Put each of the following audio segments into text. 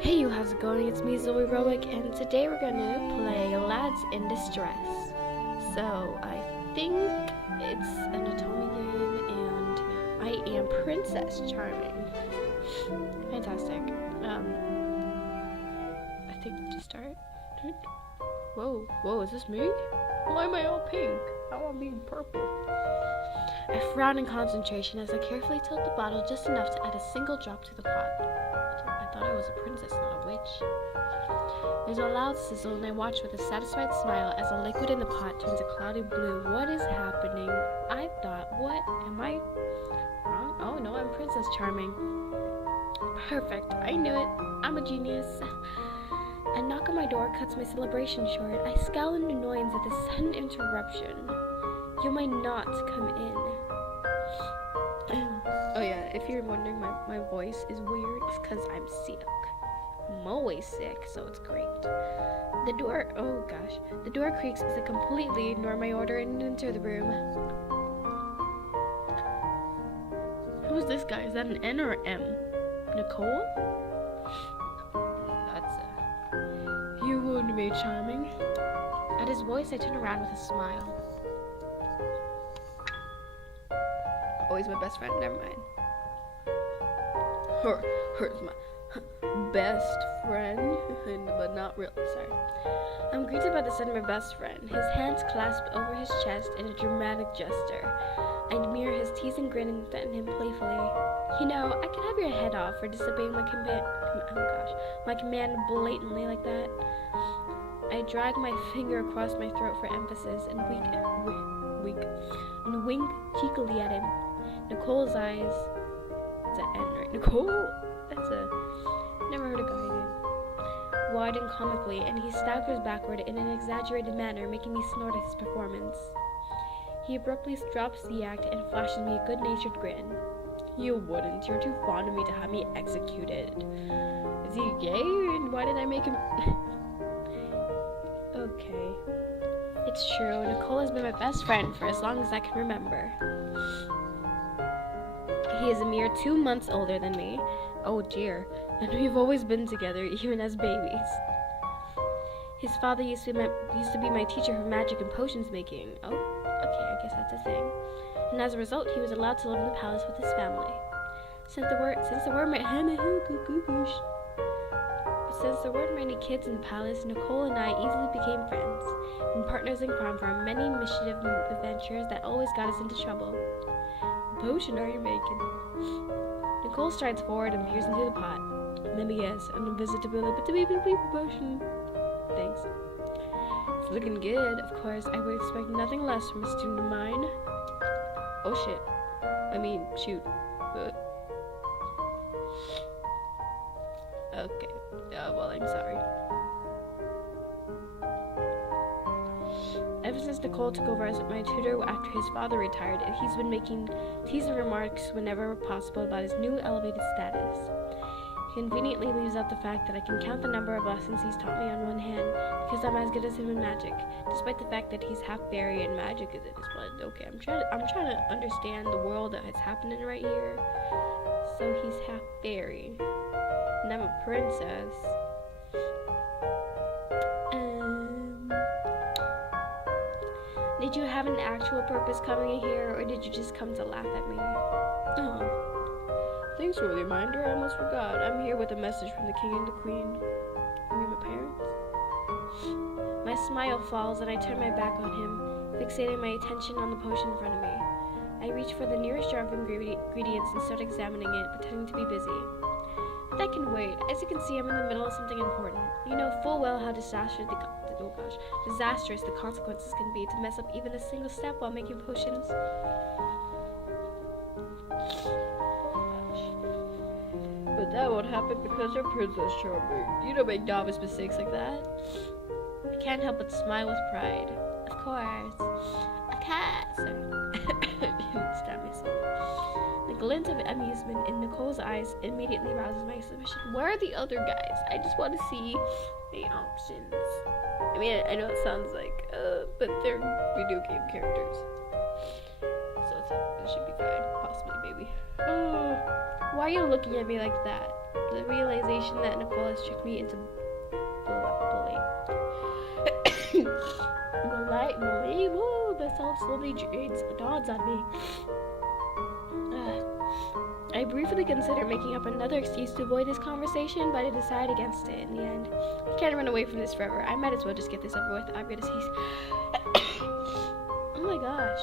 Hey you, how's it going? It's me, ZEL IS FRoM, and today we're gonna play Lads in Distress. So, I think it's an Otome game, and I am Princess Charming. Fantastic. I think to start. Whoa, is this me? Why am I all pink? I want to be purple. I frown in concentration as I carefully tilt the bottle just enough to add a single drop to the pot. I thought I was a princess, not a witch. There's a loud sizzle, and I watch with a satisfied smile as the liquid in the pot turns a cloudy blue. What is happening? I thought, what? Am I wrong? Oh no, I'm Princess Charming. Perfect. I knew it. I'm a genius. A knock on my door cuts my celebration short. I scowl in annoyance at the sudden interruption. You might not come in. Oh yeah, if you're wondering, my voice is weird. It's because I'm sick. I'm always sick, so it's great. The door, oh gosh. The door creaks as I completely ignore my order and enter the room. Who's this guy? Is that an N or an M? Nicole? You wound me, Charming. At his voice, I turn around with a smile. Oh, he's my best friend. Never mind. Her's my best friend, but not really. Sorry. I'm greeted by the son of my best friend, his hands clasped over his chest in a dramatic gesture. I admire his teasing grin and threaten him playfully. You know, I could have your head off for disobeying my command blatantly like that. I drag my finger across my throat for emphasis and wink cheekily at him. Nicole's eyes. It's an N, right? Nicole? That's a. Never heard a guy name. Widen comically, and he staggers backward in an exaggerated manner, making me snort at his performance. He abruptly drops the act and flashes me a good-natured grin. You wouldn't. You're too fond of me to have me executed. Is he gay? And why did I make him... Okay. It's true. Nicole has been my best friend for as long as I can remember. He is a mere 2 months older than me. Oh dear. And we've always been together, even as babies. His father used to be my teacher for magic and potions making. Oh, okay, I guess that's a thing. And as a result, he was allowed to live in the palace with his family. Since there weren't many kids in the palace, Nicole and I easily became friends, and partners in crime for our many mischievous adventures that always got us into trouble. What potion are you making? Nicole strides forward and peers into the pot. Let me guess, an invisibility potion. Thanks. It's looking good. Of course, I would expect nothing less from a student of mine. Oh shit. I mean, shoot. Okay. Well, I'm sorry. Ever since Nicole took over as my tutor after his father retired, he's been making teasing remarks whenever possible about his new elevated status. He conveniently leaves out the fact that I can count the number of lessons he's taught me on one hand, because I'm as good as him in magic, despite the fact that he's half fairy and magic is in his blood. Okay, I'm trying to understand the world that is happening right here. So he's half fairy, and I'm a princess. Did you have an actual purpose coming in here, or did you just come to laugh at me? Oh. Thanks for the reminder, I almost forgot. I'm here with a message from the king and the queen. You mean my parents? My smile falls and I turn my back on him, fixating my attention on the potion in front of me. I reach for the nearest jar of ingredients and start examining it, pretending to be busy. But that can wait. As you can see, I'm in the middle of something important. You know full well how disastrous the consequences can be to mess up even a single step while making potions. But that won't happen because you're Princess Charming. You don't make novice mistakes like that. I can't help but smile with pride. Of course. A cat. Sorry. I didn't stab myself. The glint of amusement in Nicole's eyes immediately rouses my suspicion. Where are the other guys? I just want to see the options. I mean, I know it sounds like, but they're video game characters. So it should be fine. Possibly, maybe. Why are you looking at me like that? The realization that Nicole has tricked me into bullying. Woo, the self slowly dawns on me. I briefly considered making up another excuse to avoid this conversation, but I decided against it in the end. I can't run away from this forever. I might as well just get this over with. I'm gonna say. Oh my gosh.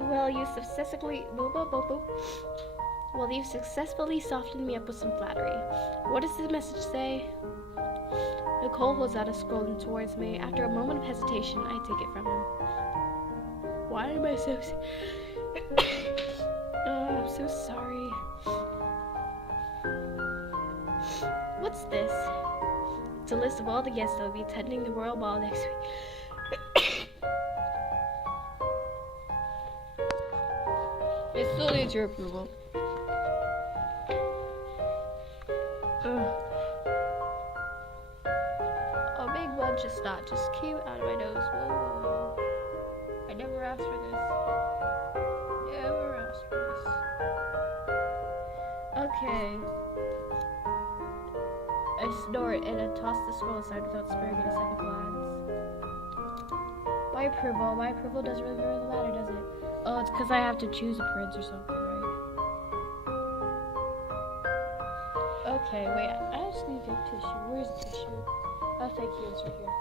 Well, you've successfully softened me up with some flattery. What does the message say? Nicole holds out a scroll towards me. After a moment of hesitation, I take it from him. Why am I so... I'm so sorry. What's this? It's a list of all the guests that will be attending the royal ball next week. It still needs your approval. A big bunch of snot just came out of my nose. Whoa. I never asked for this. Never asked for this. Okay. I snort and I toss the scroll aside without sparing it a second glance. My approval? My approval doesn't really matter, does it? Oh, it's because I have to choose a prince or something, right? Okay, wait. I just need a tissue. Where's the tissue? Oh, thank you. It's right here.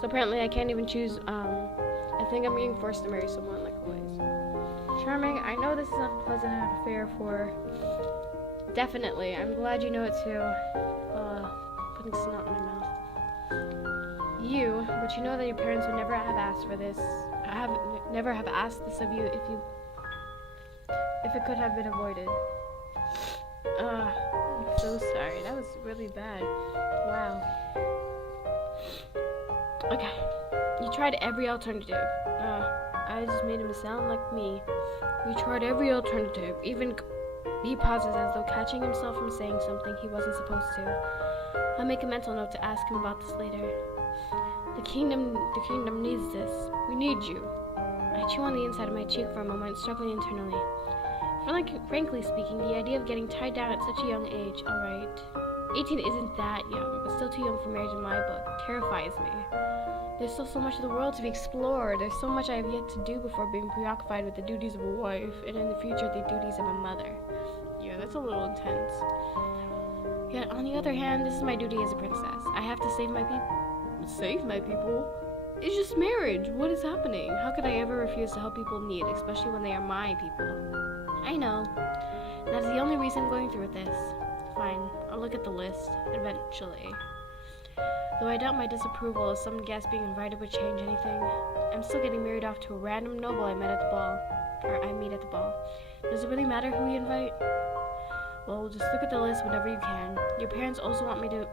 So apparently I can't even choose. I think I'm being forced to marry someone like always. Charming, I know this is not a pleasant affair for... Definitely. I'm glad you know it too. Putting snot in my mouth. You, but you know that your parents would never have asked for this. Never have asked this of you if it could have been avoided. I'm so sorry. That was really bad. Wow. Okay. You tried every alternative. I just made him sound like me. You tried every alternative. Even he pauses as though catching himself from saying something he wasn't supposed to. I'll make a mental note to ask him about this later. The kingdom needs this. We need you. I chew on the inside of my cheek for a moment, struggling internally. Frankly speaking, the idea of getting tied down at such a young age, alright. 18 isn't that young, but still too young for marriage in my book, terrifies me. There's still so much of the world to be explored. There's so much I have yet to do before being preoccupied with the duties of a wife, and in the future, the duties of a mother. Yeah, that's a little intense. Yet, on the other hand, this is my duty as a princess. I have to save my people. Save my people? It's just marriage. What is happening? How could I ever refuse to help people in need, especially when they are my people? I know. That's the only reason I'm going through with this. Fine, I'll look at the list, eventually. Though I doubt my disapproval of some guests being invited would change anything. I'm still getting married off to a random noble I meet at the ball. Does it really matter who we invite? Well, just look at the list whenever you can. Your parents also want me to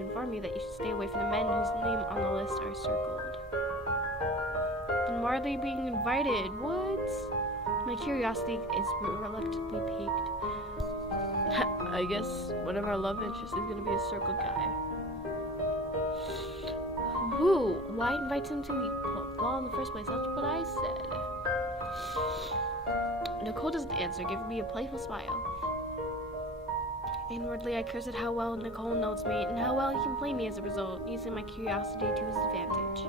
inform you that you should stay away from the men whose name on the list are circled. Then why are they being invited? What? My curiosity is reluctantly piqued. I guess one of our love interests is gonna be a circle guy. Who? Why invite him to the ball in the first place? That's what I said. Nicole doesn't answer, giving me a playful smile. Inwardly, I curse at how well Nicole knows me and how well he can play me as a result, using my curiosity to his advantage.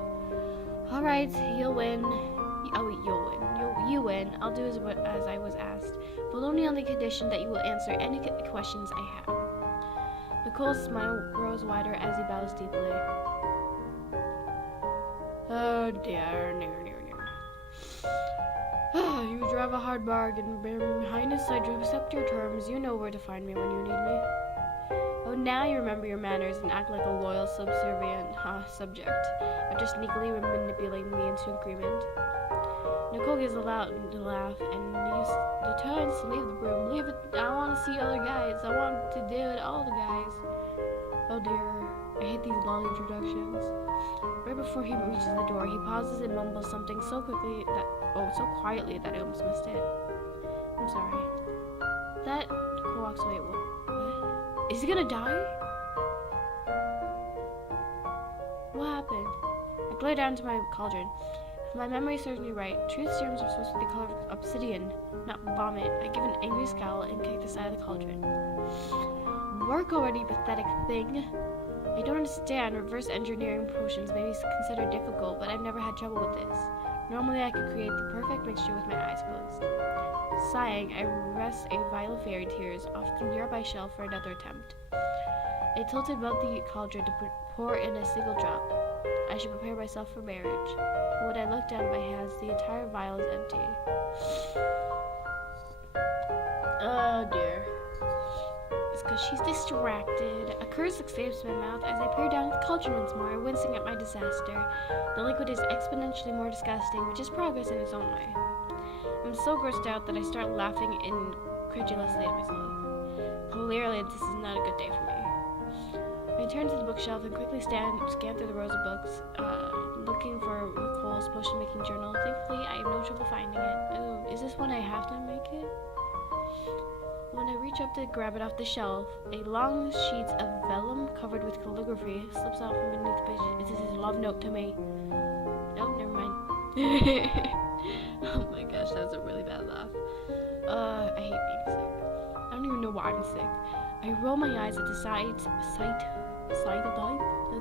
Alright, you'll win. You win. I'll do as I was asked, but only on the condition that you will answer any questions I have. Nicole's smile grows wider as he bows deeply. Oh dear, near. You drive a hard bargain, Your Highness. I accept your terms. You know where to find me when you need me. Oh, now you remember your manners and act like a loyal, subservient subject, after sneakily manipulating me into agreement. Nicole gives a loud laugh and turns to leave the room. Leave it. I want to see other guys. I want to deal with all the guys. Oh dear, I hate these long introductions. Right before he reaches the door, he pauses and mumbles something so quietly that I almost missed it. I'm sorry. That Nicole walks away. What? Is he gonna die? What happened? I glare down to my cauldron. If my memory serves me right, truth serums are supposed to be the color of obsidian, not vomit. I give an angry scowl and kick the side of the cauldron. Work already, pathetic thing. I don't understand. Reverse engineering potions may be considered difficult, but I've never had trouble with this. Normally I could create the perfect mixture with my eyes closed. Sighing, I rest a vial of fairy tears off the nearby shelf for another attempt. I tilted above the cauldron to pour in a single drop. I should prepare myself for marriage. But when I look down at my hands, the entire vial is empty. Oh dear. It's because she's distracted. A curse escapes my mouth as I peer down at the cauldron once more, wincing at my disaster. The liquid is exponentially more disgusting, which is progress in its own way. I'm so grossed out that I start laughing incredulously at myself. Clearly, this is not a good day for me. I turn to the bookshelf and quickly scan through the rows of books, looking for Nicole's potion-making journal. Thankfully, I have no trouble finding it. Oh, is this one I have to make it? When I reach up to grab it off the shelf, a long sheet of vellum covered with calligraphy slips out from beneath the page. This is a love note to me. Oh, never mind. Oh my gosh, that was a really bad laugh. I hate being sick. I don't even know why I'm sick. I roll my eyes at the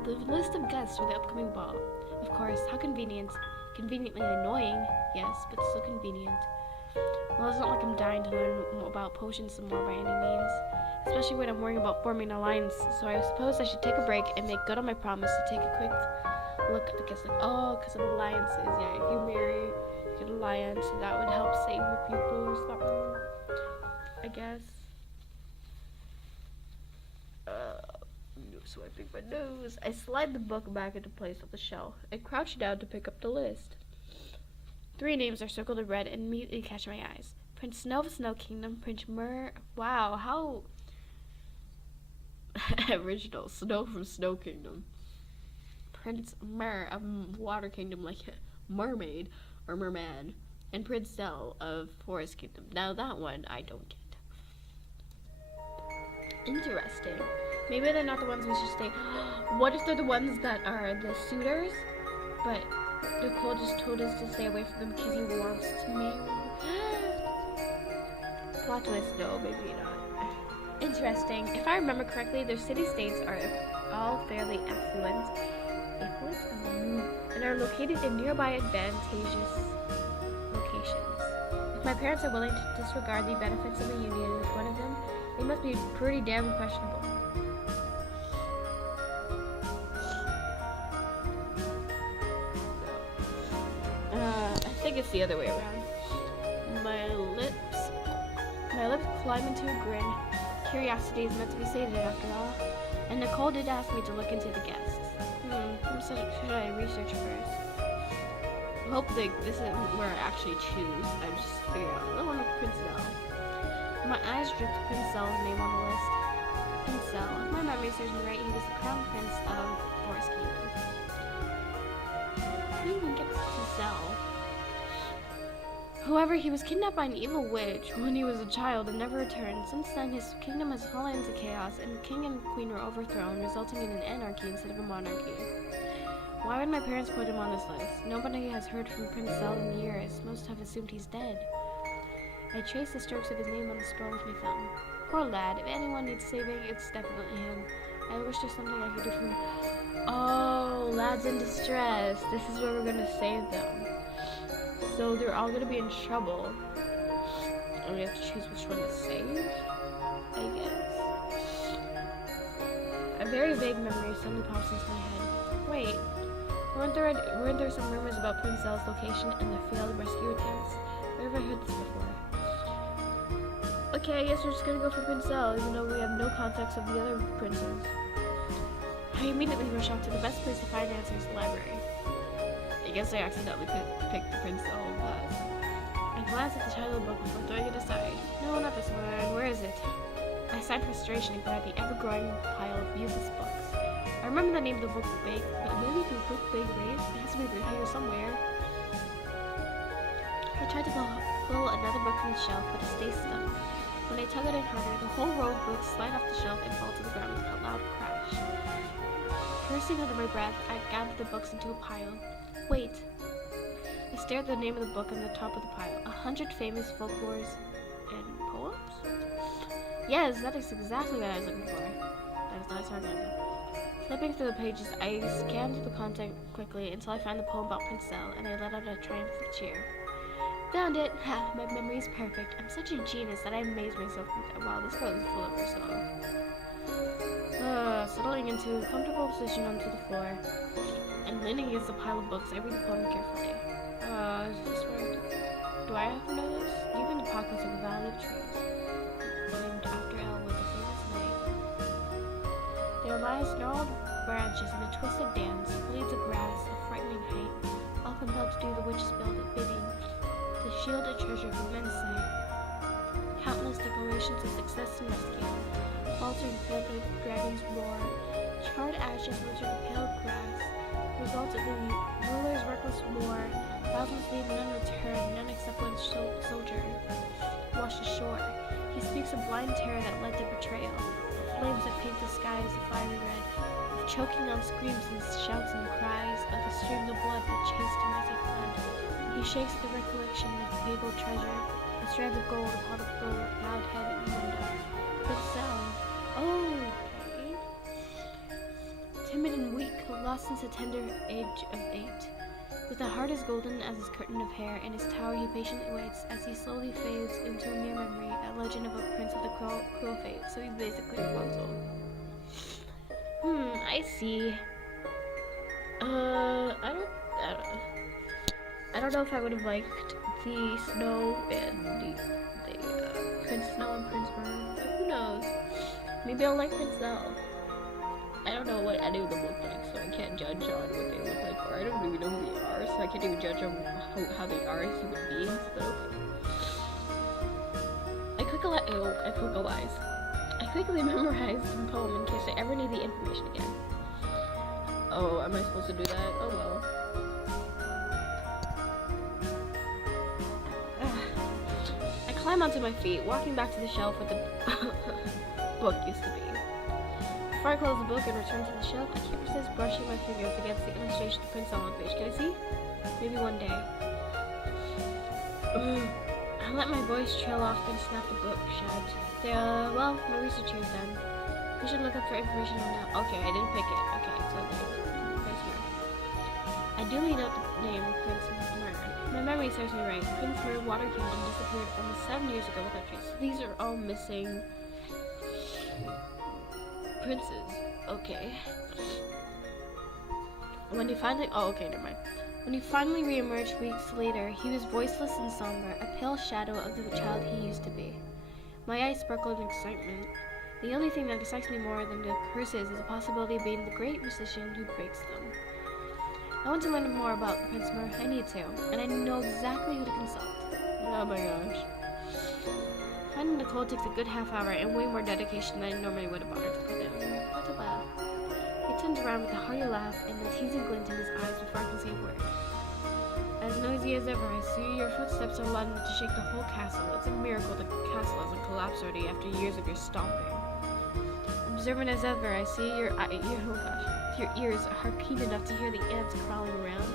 the list of guests for the upcoming ball. Of course, how convenient. Conveniently annoying, yes, but still convenient. Well, it's not like I'm dying to learn about potions some more by any means, especially when I'm worrying about forming an alliance, so I suppose I should take a break and make good on my promise to take a quick look at the guests. Like, oh, because of alliances, yeah, if you marry an alliance, that would help save your people or something, I guess. Swiping my nose. I slide the book back into place on the shelf and crouch down to pick up the list. 3 names are circled in red and immediately catch my eyes. Prince Snow of Snow Kingdom, Prince Mer... Wow, how... original. Snow from Snow Kingdom. Prince Mer of Water Kingdom, like mermaid or merman. And Prince ZEL of Forest Kingdom. Now that one I don't get. Interesting. Maybe they're not the ones we should stay. What if they're the ones that are the suitors? But Nicole just told us to stay away from them because he wants to marry. Plot twist, no, maybe not. Interesting. If I remember correctly, their city-states are all fairly affluent and are located in nearby advantageous locations. If my parents are willing to disregard the benefits of a union with one of them, they must be pretty damn questionable. I think it's the other way around. My lips climb into a grin. Curiosity is meant to be sated after all. And Nicole did ask me to look into the guests. Should I research first? I hope this isn't where I actually choose. I just figure out. I don't want to Prince ZEL. My eyes drift to Prince ZEL's name on the list. Prince ZEL. If my memory serves me right, he was the crown prince of Forest Kingdom. How do you even get to ZEL? However, he was kidnapped by an evil witch when he was a child and never returned. Since then, his kingdom has fallen into chaos, and the king and queen were overthrown, resulting in an anarchy instead of a monarchy. Why would my parents put him on this list? Nobody has heard from Prince ZEL in years. Most have assumed he's dead. I traced the strokes of his name on the scroll with my thumb. Poor lad. If anyone needs saving, it's definitely him. I wish there's something I could do for him. Oh, lad's in distress. This is where we're gonna save them. So they're all gonna be in trouble. And we have to choose which one to save, I guess. A very vague memory suddenly pops into my head. Wait, weren't there some rumors about Prince ZEL's location and the failed rescue attempts? Where have I heard this before? Okay, I guess we're just gonna go for Prince ZEL, even though we have no context of the other princes. I immediately rush off to the best place to find answers, the library. I guess I accidentally picked the Prince ZEL class. I glance at the title of the book before throwing it aside. No, not this one. Where is it? I sighed frustration and grabbed the ever-growing pile of useless books. I remember the name of the book, but maybe the book Big Race? It has to be here somewhere. I tried to pull another book from the shelf, but it stays stuck. When I tug it in harder, the whole row of books slide off the shelf and fall to the ground with a loud crash. Cursing under my breath, I gathered the books into a pile. Wait. I stared at the name of the book on the top of the pile. 100 famous folklores and poems? Yes, that is exactly what I was looking for. That is not sarcasm. Flipping through the pages, I scanned through the content quickly until I found the poem about rapunZEL, and I let out a triumphant cheer. Found it! Ha! My memory is perfect. I'm such a genius that I amazed myself. Wow, this girl is full of herself. Settling into a comfortable position onto the floor and leaning against a pile of books, I read the poem carefully. Is this right? Do I have to know this? Deep in the pockets of the Valley of Trees, named after Elwood, the famous knight, there lies gnarled branches in a twisted dance, blades of grass, a frightening height, all compelled to do the witch's bidding, to shield a treasure from men's sight. Countless declarations of success and rescue, faltering feathered dragons roar, charred ashes litter the pale grass, result of the ruler's reckless war. Thousands leave none return, none except one soldier washed ashore. He speaks of blind terror that led to betrayal, of flames that paint the skies a fiery red, of choking on screams and shouts and cries, of the streams of blood that chased him as he fled. He shakes the recollection of fabled treasure, the strands of gold upon a bowed head and window. rapunZEL. Oh, okay. Timid and weak, lost since the tender age of 8. With a heart as golden as his curtain of hair, in his tower he patiently waits as he slowly fades into a mere memory, a legend of a prince of the cruel fate. So he's basically Rapunzel. I see. I don't know if I would have liked the Snow and the Prince Snow and Prince Bird. Who knows? Maybe I'll like rapunZEL. I don't know what any of them look like, so I can't judge on what they look like, or I don't even know who they are, so I can't even judge on how they are as human beings, though. I quickly memorized the poem in case I ever need the information again. Oh, am I supposed to do that? Oh well. I climb onto my feet, walking back to the shelf where the book used to be. Before I close the book and return to the shelf, I can't resist brushing my fingers against the illustration of Prince on the page. Can I see? Maybe one day. I let my voice trail off and snap the book shut. Well, my research here is done. We should look up for information on that. Okay, I didn't pick it. Okay, so okay. Prince Mer. I duly note the name Prince Mer. My memory serves me right. Prince Mer, Water Kingdom, disappeared almost 7 years ago without trace. These are all missing princes. Okay. When he finally never mind. When he finally re-emerged weeks later, he was voiceless and somber, a pale shadow of the child he used to be. My eyes sparkled in excitement. The only thing that excites me more than the curses is the possibility of being the great musician who breaks them. I want to learn more about Prince Mer. I need to, and I know exactly who to consult. Oh my gosh. Finding Nicole takes a good half hour and way more dedication than I normally would have bothered to put in. What a laugh. He turns around with a hearty laugh and a teasing glint in his eyes before I can say a word. As noisy as ever, I see your footsteps are loud enough to shake the whole castle. It's a miracle the castle hasn't collapsed already after years of your stomping. Observant as ever, I see your ears are keen enough to hear the ants crawling around.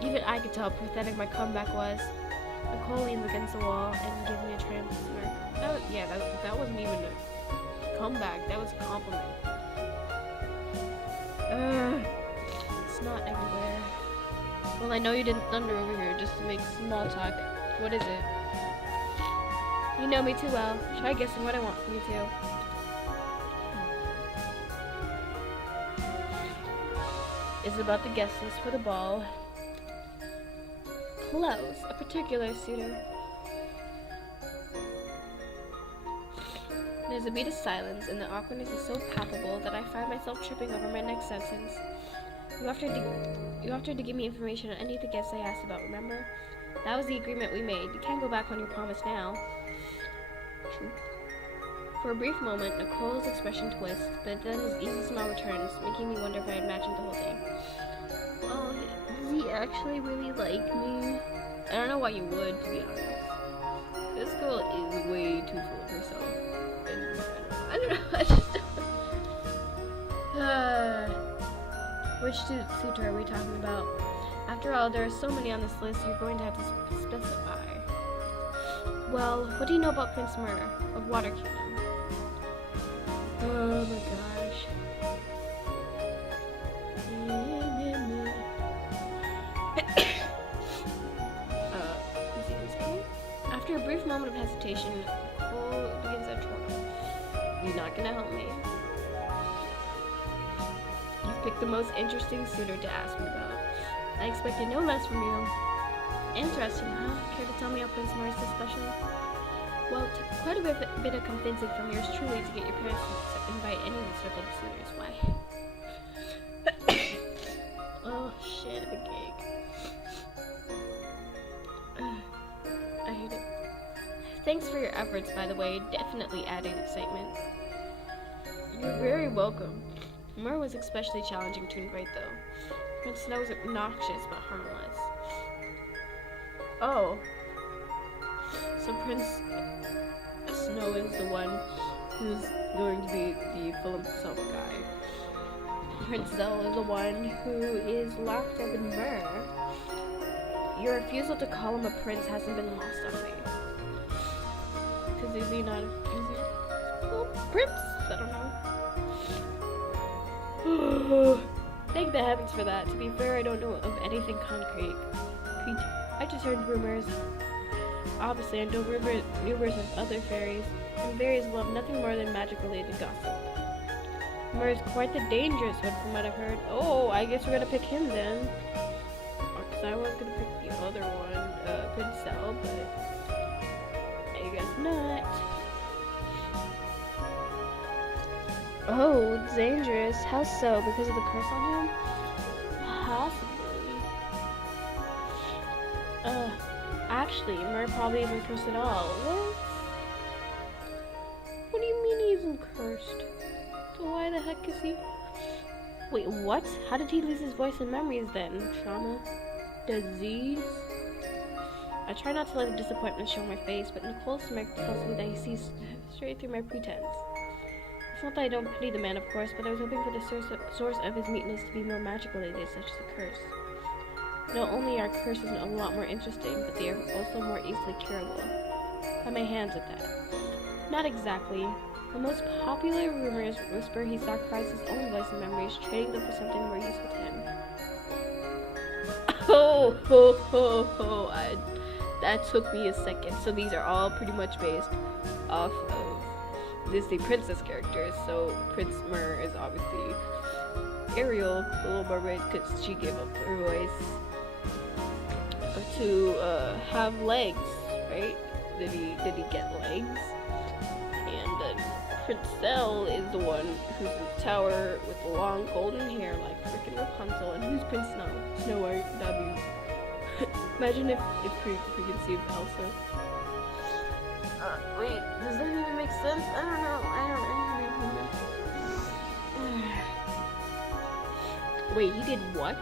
Even I could tell how pathetic my comeback was. Nicole leans against the wall and gives me a triumphant smirk. That wasn't even a comeback. That was a compliment. It's not everywhere. Well, I know you didn't thunder over here just to make small talk. What is it? You know me too well. Try guessing what I want from you two. Is about the guest list for the ball. Close. A particular suitor. There's a beat of silence, and the awkwardness is so palpable that I find myself tripping over my next sentence. You offered to give me information on any of the guests I asked about, remember? That was the agreement we made. You can't go back on your promise now. True. For a brief moment, Nicole's expression twists, but then his easy smile returns, making me wonder if I imagined the whole thing. Oh, does he actually really like me? I don't know why you would, to be honest. This girl is way too full of herself. And I don't know, I just don't. Which suitor are we talking about? After all, there are so many on this list, you're going to have to specify. Well, what do you know about Prince Myrrh of Water Kingdom? Oh my gosh. After a brief moment of hesitation, Cole begins a twirl. You're not gonna help me. You've picked the most interesting suitor to ask me about. I expected no less from you. Interesting, huh? Care to tell me how Prince Myrrh is so special? Well, it took quite a bit of convincing from yours truly to get your parents to invite any of the circle of suitors. Why? Oh shit, the cake. I hate it. Thanks for your efforts, by the way. Definitely adding excitement. You're very welcome. Myrrh was especially challenging to invite, though. Prince Snow was obnoxious but harmless. Oh. So Prince Snow is the one who's going to be the full of himself guy. Prince ZEL is the one who is locked up in Myrrh. Your refusal to call him a prince hasn't been lost on me. Because is he not a prince? I don't know. Thank the heavens for that. To be fair, I don't know of anything concrete. I just heard rumors. Obviously, I know rumors of other fairies, and fairies love nothing more than magic-related gossip. Myrrh is quite the dangerous one from what I've heard. Oh, I guess we're gonna pick him then. Because I was gonna pick the other one, Prince ZEL, but I guess not. Oh, dangerous. How so? Because of the curse on him? Possibly. Actually, Myrrh probably isn't cursed at all. What? What do you mean he isn't cursed? So why the heck is he? Wait, what? How did he lose his voice and memories then? Trauma? Disease? I try not to let the disappointment show on my face, but Nicole's smirk tells me that he sees straight through my pretense. It's not that I don't pity the man, of course, but I was hoping for the source of his meekness to be more magic-related, such as a curse. Not only are curses a lot more interesting, but they are also more easily curable. Have my hands at that. Not exactly. The most popular rumors whisper he sacrificed his own voice and memories, trading them for something more useful to him. Oh, ho, ho, ho. That took me a second. So these are all pretty much based off of Disney princess characters. So Prince Myrrh is obviously Ariel, the Little Mermaid, because she gave up her voice to have legs, right? Did he get legs? And then Prince ZEL is the one who's in the tower with the long golden hair like freaking Rapunzel. And who's Prince Snow? Snow White. That'd be imagine if preconceived Elsa. Wait, does that even make sense? I don't know. Wait, he did what?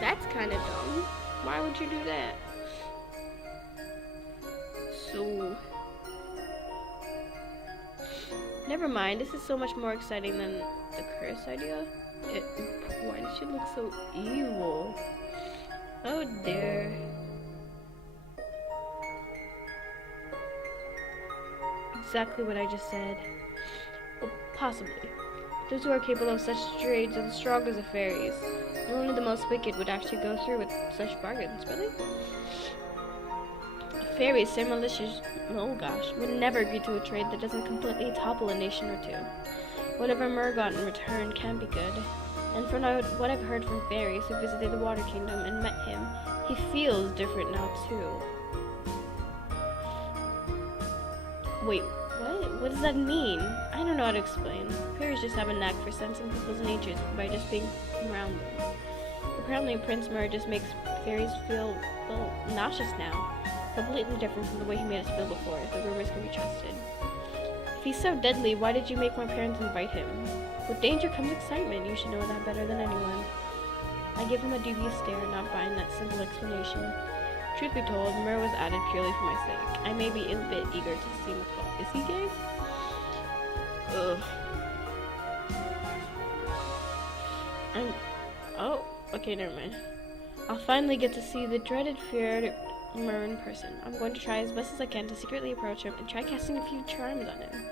That's kind of dumb. Why would you do that? So, never mind. This is so much more exciting than the curse idea. Why does she look so evil? Oh dear. Exactly what I just said. Well, possibly. Those who are capable of such trades are the strongest of fairies. And only the most wicked would actually go through with such bargains, really? Fairies, so malicious, oh gosh, would never agree to a trade that doesn't completely topple a nation or two. Whatever Myrrh got in return can be good. And from what I've heard from fairies who visited the Water Kingdom and met him, he feels different now too. Wait, what? What does that mean? I don't know how to explain. Fairies just have a knack for sensing people's natures by just being around them. Apparently Prince Myrrh just makes fairies feel, well, nauseous now. Completely different from the way he made us feel before, if the rumors can be trusted. If he's so deadly, why did you make my parents invite him? With danger comes excitement. You should know that better than anyone. I give him a dubious stare, not buying that simple explanation. Truth be told, Myrrh was added purely for my sake. I may be a bit eager to see him as well. Is he gay? Ugh. Oh, okay, never mind. I'll finally get to see the dreaded, feared Mer in person. I'm going to try as best as I can to secretly approach him and try casting a few charms on him.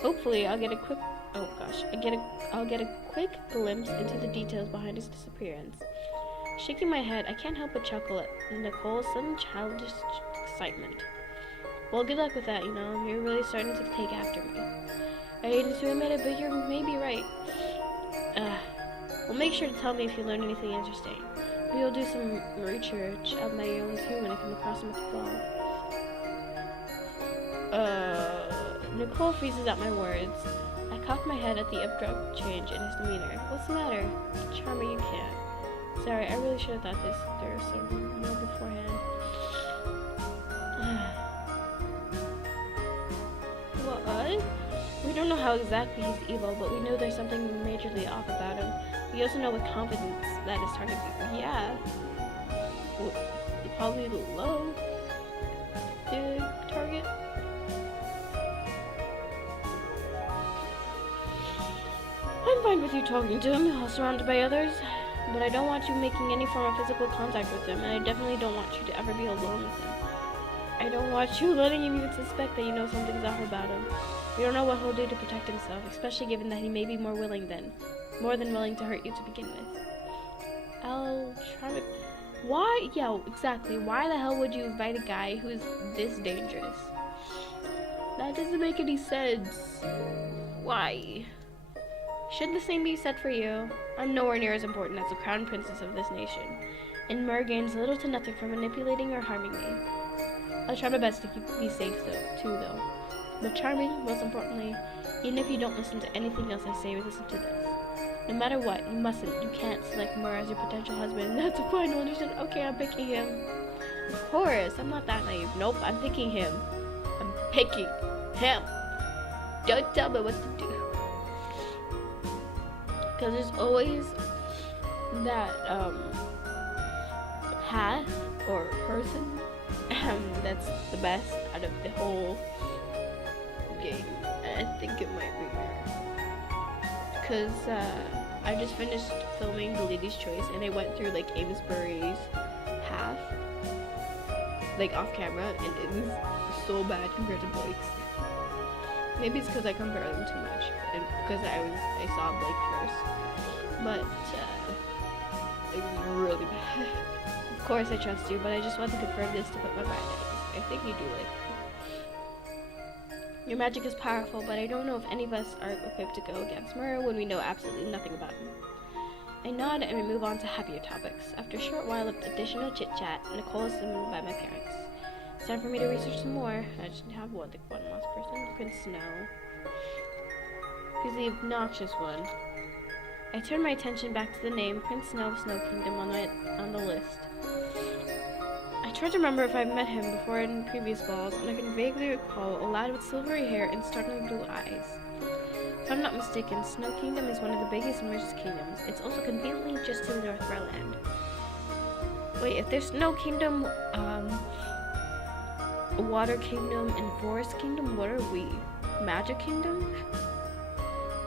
Hopefully, I'll get a quick glimpse into the details behind his disappearance. Shaking my head, I can't help but chuckle at Nicole's sudden childish excitement. Well, good luck with that, you know. You're really starting to take after me. I hated to admit it, but you're maybe right. Well, make sure to tell me if you learn anything interesting. Maybe I'll do some research of my own too when I come across him at the ball. Nicole freezes at my words. I cock my head at the abrupt change in his demeanor. What's the matter? Charmer, you can't. Sorry, I really should have thought this through some more beforehand. What? We don't know how exactly he's evil, but we know there's something majorly off about him. We also know with confidence that his target people. Yeah. Well, probably low. The target. I'm fine with you talking to him, while surrounded by others, but I don't want you making any form of physical contact with him, and I definitely don't want you to ever be alone with him. I don't want you letting him even suspect that you know something's off about him. We don't know what he'll do to protect himself, especially given that he may be more than willing to hurt you to begin with. I'll try to... Why? Yeah, exactly. Why the hell would you invite a guy who's this dangerous? That doesn't make any sense. Why? Should the same be said for you? I'm nowhere near as important as the crown princess of this nation, and Mer gains little to nothing from manipulating or harming me. I'll try my best to keep you safe, though. But charming, most importantly, even if you don't listen to anything else I say, listen to this. No matter what, you can't select Mer as your potential husband. That's a final audition. Okay, I'm picking him. Of course, I'm not that naive. Nope, I'm picking him. I'm picking him. Don't tell me what to do. Because there's always that, path or person that's the best out of the whole game. I think it might be her. Because, I just finished filming The Lady's Choice, and I went through, like, Amesbury's path, like, off camera, and it was so bad compared to Blake's. Maybe it's because I compare them too much, and because I saw Blake first, but, it was really bad. Of course I trust you, but I just want to confirm this to put my mind at ease. I think you do like me. Your magic is powerful, but I don't know if any of us are equipped to go against Mer when we know absolutely nothing about him. I nod and we move on to happier topics. After a short while of additional chit-chat, Nicole is summoned by my parents. It's time for me to research some more. I just have one last person, Prince Snow. He's the obnoxious one. I turn my attention back to the name Prince Snow of Snow Kingdom on the list. I try to remember if I've met him before in previous balls, and I can vaguely recall a lad with silvery hair and startling blue eyes. If I'm not mistaken, Snow Kingdom is one of the biggest and richest kingdoms. It's also conveniently just to the north of our land. Wait, if there's Snow Kingdom, Water Kingdom, and Forest Kingdom, what are we? Magic Kingdom?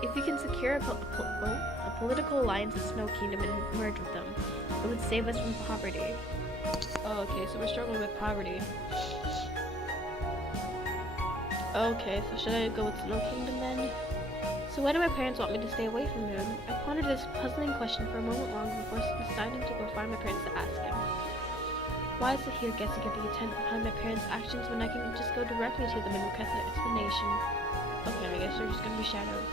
If we can secure a political alliance with Snow Kingdom and merge with them, it would save us from poverty. Oh, okay, so we're struggling with poverty. Okay, so should I go with Snow Kingdom then? So why do my parents want me to stay away from him? I pondered this puzzling question for a moment longer before deciding to go find my parents to ask him. Why is it here guessing at the intent behind my parents' actions when I can just go directly to them and request an explanation? Okay, I guess they're just gonna be shadows.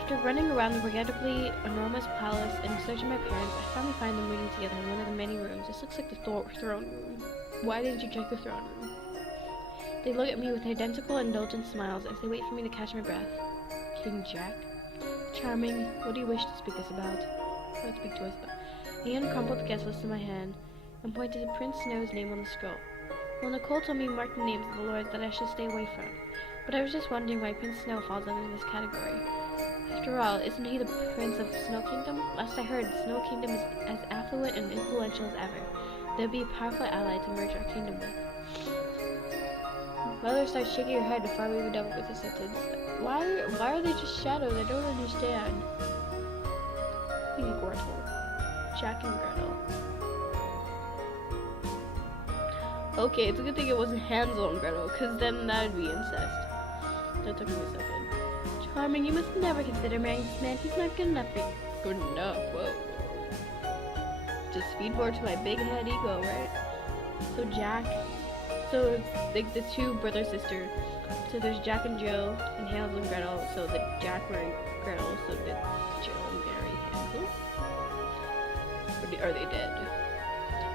After running around the regrettably enormous palace and searching my parents, I finally find them reading together in one of the many rooms. This looks like the throne room. Why didn't you check the throne room? They look at me with identical indulgent smiles as they wait for me to catch my breath. King Jack? Charming, what do you wish to speak to us about? I uncrumpled the guest list in my hand and pointed to Prince Snow's name on the scroll. Well, Nicole told me to mark the names of the lords that I should stay away from, but I was just wondering why Prince Snow falls under this category. After all, isn't he the Prince of Snow Kingdom? Last I heard, Snow Kingdom is as affluent and influential as ever. They'd be a powerful ally to merge our kingdom with. Mother starts shaking her head before we were done with the sentence. Why are they just shadows? I don't understand. Jack and Gretel. Okay, it's a good thing it wasn't Hansel and Gretel, because then that would be incest. That took me a second. Charming, you must never consider marrying this man. He's not good enough for you. Good enough? Whoa. Just feed more to my big head ego, right? So Jack, so it's like the two brother-sister. So there's Jack and Jill and Hansel and Gretel. So the Jack married Gretel. So did Jill marry Hansel? Or are they dead?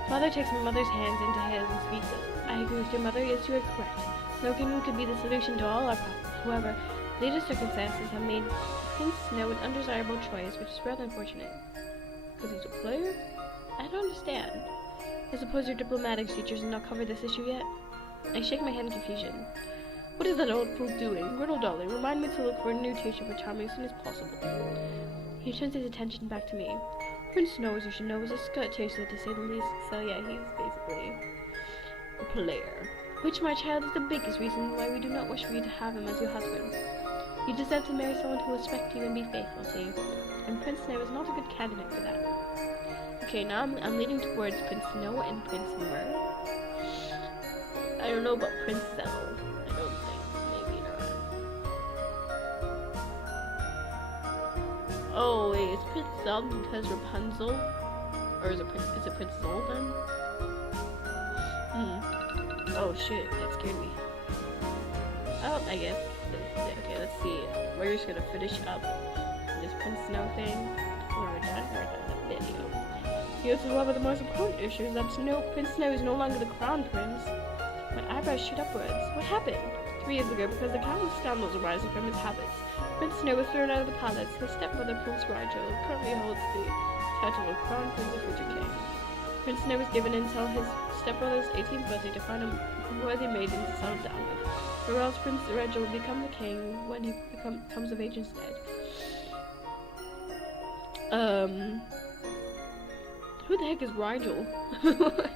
Father takes my mother's hands into his and speaks of, I agree with your mother, yes, you are correct. No kingdom could be the solution to all our problems. However, later circumstances have made Prince Snow an undesirable choice, which is rather unfortunate. Because he's a player? I don't understand. I suppose your diplomatic teachers have not covered this issue yet? I shake my head in confusion. What is that old fool doing? Gretel, darling, remind me to look for a new teacher for Charming as soon as possible. He turns his attention back to me. Prince Snow, as you should know, is a skirt chaser to say the least, so yeah, he's basically a player. Which, my child, is the biggest reason why we do not wish for you to have him as your husband. You deserve to marry someone who will respect you and be faithful to you, and Prince Snow is not a good candidate for that. Okay, now I'm leaning towards Prince Snow and Prince Mer. I don't know about Prince ZEL. I don't think. Maybe not. Oh wait, is Prince ZEL because Rapunzel? Or is it Prince ZEL then? Oh shit, that scared me. Oh, I guess. Okay, let's see. We're just gonna finish up this Prince Snow thing. We're done the video. Here's one of the most important issues, that Prince Snow is no longer the crown prince. My eyebrows shoot upwards. What happened? 3 years ago, because the countless scandals arising from his habits, Prince Snow was thrown out of the palace. His stepmother, Prince Rigel, currently holds the title of Crown Prince of future king. Prince Snow was given until his stepbrother's 18th birthday to find a worthy maiden to settle down with, or else Prince Rigel will become the king when he comes of age instead. Who the heck is Rigel? What?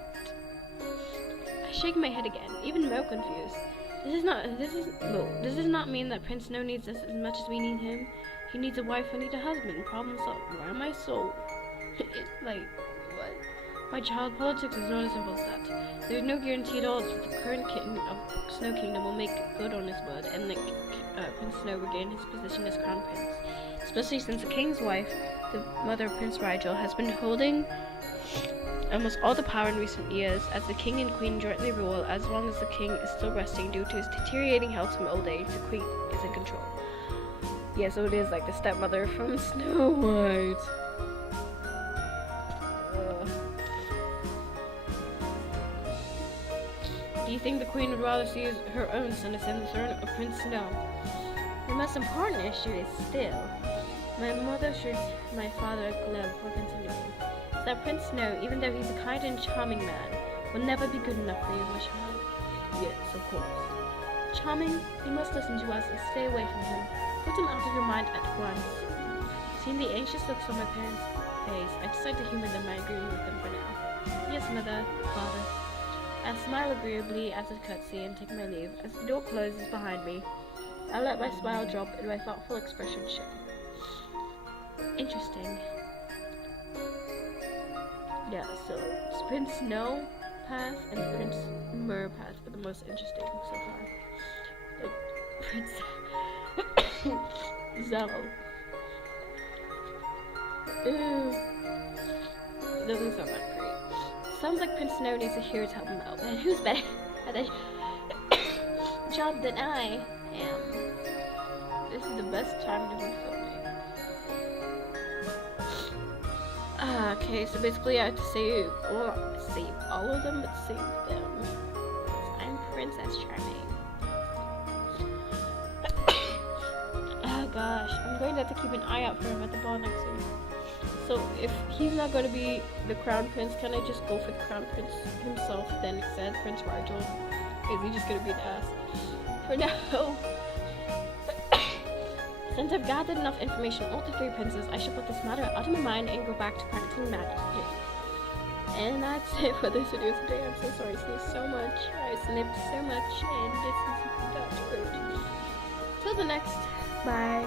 I shake my head again, even more confused. Does this not mean that Prince Snow needs us as much as we need him? He needs a wife, I need a husband. Problem solved. Why am I so... like, what? My child, politics is not as simple as that. There is no guarantee at all that the current king of Snow Kingdom will make good on his word and that Prince Snow regain his position as crown prince. Especially since the king's wife, the mother of Prince Rigel, has been holding almost all the power in recent years, as the king and queen jointly rule as long as the king is still resting due to his deteriorating health from old age. The queen is in control. Yeah, so it is like the stepmother from Snow White. Do you think the queen would rather see her own son ascend the throne of Prince Snow? The most important issue is still, my mother shoots my father a glove for continuing. That Prince Snow, even though he's a kind and charming man, will never be good enough for you, my child. Yes, of course. Charming, you must listen to us and stay away from him. Put him out of your mind at once. Seeing the anxious looks on my parents' face, I decide to humor them by agreeing with them for now. Yes, mother, father. I smile agreeably as a curtsy and take my leave. As the door closes behind me, I let my smile drop and my thoughtful expression show. Interesting. Yeah, so it's Prince Snow path and Prince Mer path are the most interesting so far. Like, Prince ZEL. Ew. It doesn't sound that great. Sounds like Prince Snow needs a hero to help him out, but who's better at a job than I am? This is the best time to be filming. Okay, so basically I have to save, well, not save all of them, but save them. I'm Princess Charming. Oh gosh, I'm going to have to keep an eye out for him at the ball next week. So if he's not going to be the crown prince, can I just go for the crown prince himself then instead, Prince Rigel? Is he just going to be the ass? For now. Since I've gathered enough information on all the 3 princes, I should put this matter out of my mind and go back to practicing magic. And that's it for this video today. I'm so sorry I sneezed so much. I snipped so much, and this is not rude. Till the next. Bye.